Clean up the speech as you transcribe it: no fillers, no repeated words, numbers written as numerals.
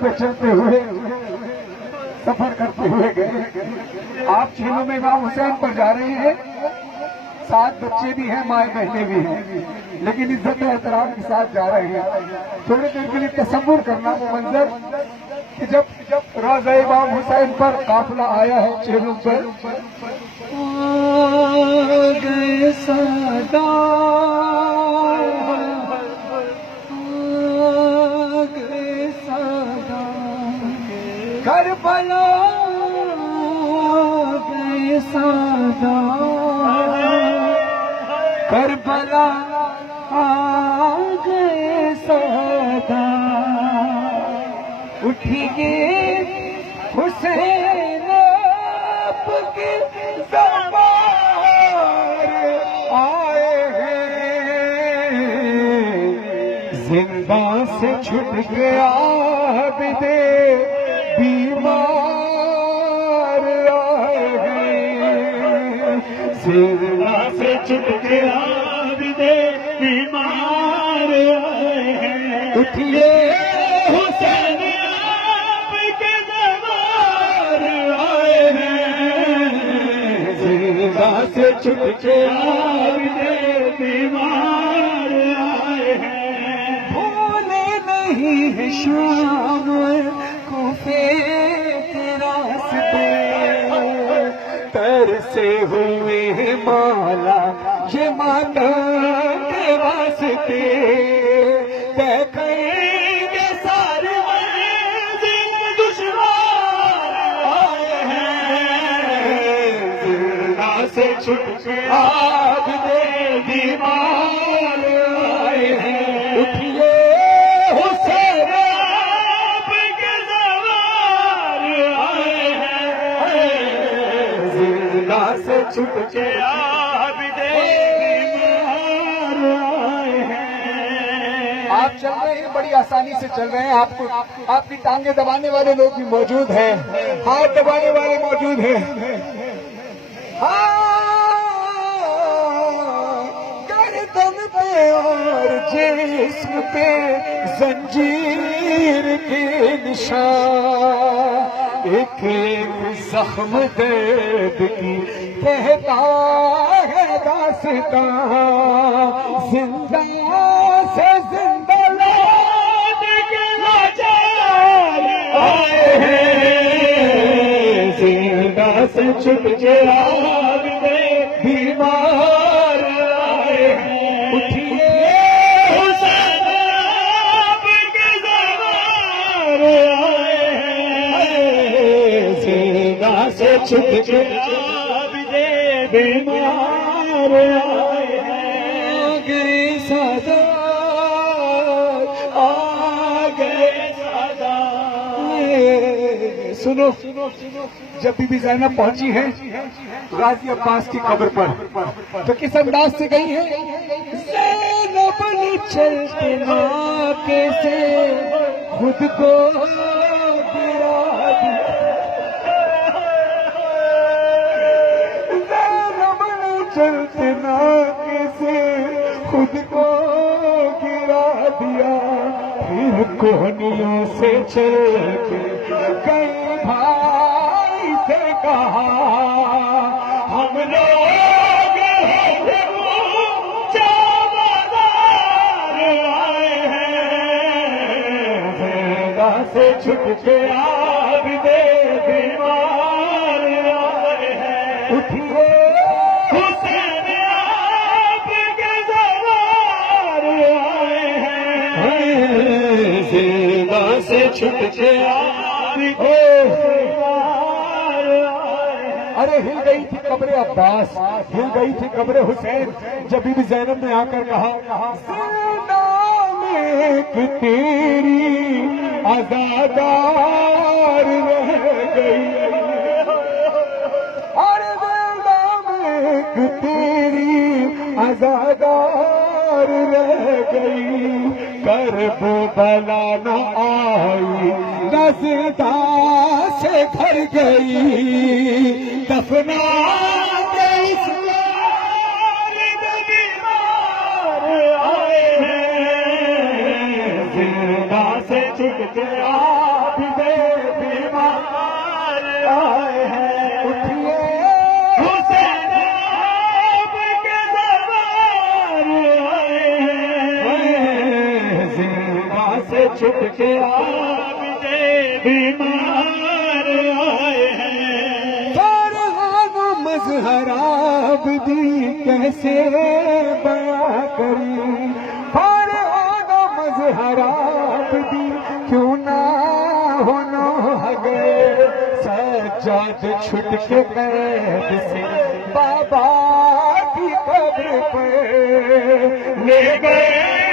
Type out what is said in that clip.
پہ چلتے ہوئے سفر کرتے ہوئے گئے. آپ چینوں میں امام حسین پر جا رہے ہیں, 7 بچے بھی ہیں, مائیں بہنیں بھی ہیں, لیکن عزت و احترام کے ساتھ جا رہے ہیں. تھوڑی دیر کے لیے تصور کرنا وہ منظر کہ جب روضہ امام حسین پر قافلہ آیا ہے چینوں پر, گئے سادہ گئے سادہ کربلا گئے سادہ کربلا گئے سادہ اٹھیے حسین آپ کے زمار آئے ہیں, زندہ سے چھٹ کے عابد بیمار آئے ہیں, زندہ سے چھٹ کے عابد بیمار آئے ہیں. اٹھیے حسین آپ کے زمار آئے ہیں, زندہ سے چھٹ کے عابد بیمار آئے ہیں. بھولے نہیں ہے شام کوفے کے راستے, ترسے ہوئے مولا یہ مانا کے واسطے, دیکھیں گے سارے منزل دشوار آئے ہیں, زندہ سے چھٹ کے عابد بیمار آئے ہیں. اٹھیے حسین آپ کے زمار آئے ہیں, زندہ سے چھٹ کے عابد بیمار آئے ہیں. آپ چل رہے ہیں, بڑی آسانی سے چل رہے ہیں, آپ کی ٹانگیں دبانے والے لوگ بھی موجود ہیں, ہاتھ دبانے والے موجود ہیں. گردن پہ اور جسم پہ زنجیر کے نشان, ایک ایک زخم درد کی کہتا ہے داستان, زندہ سے زندہ لوٹ کے لاچار آئے ہیں, زندہ سے چھٹ کے عابد بیمار آئے ہیں. اٹھیے حسین آپ کے زمار آئے ہیں, زندہ سے چھٹ کے عابد بیمار آئے ہیں. گئے سادہ آ گئے سادہ. سنو, جب بی بی زینب پہنچی ہے غازی عباس کی قبر پر تو کس انداز سے گئی ہے؟ زینب نے چلتے ناکے سے خود کو گرا دیا, زینب نے چلتے ناکے سے خود کو گرا دیا, پھر کوہنیوں سے چل کے کئی بھائی سے کہا ہم لوگ آئے ہیں, زندہ سے چھٹ کے عابد بیمار آئے ہیں. اٹھیے حسین آپ کے زمار آئے ہیں, زندہ سے چھٹ کے عابد ارے ہل گئی تھی قبر عباس, ہل گئی تھی قبر حسین, جب بی بی زینب نے آ کر کہا زندہ میں ایک تیری عزادار رہ گئی, ارے زندہ میں ایک تیری عزادار رہ گئی, کربلا نہ آئی نہ زندہ سے گھر گئی, دفنا دے اس یار بیمار آئے ہیں, زندہ سے چھٹ کے چھٹ کے آپ کے بیمار آئے ہیں فرحان مظہر عابدی کیسے بیاں کری فرحان مظہر عابدی کیوں نہ ہونا گئے سجاد چھٹ کے قید سے بابا کی قبر پر لے گئے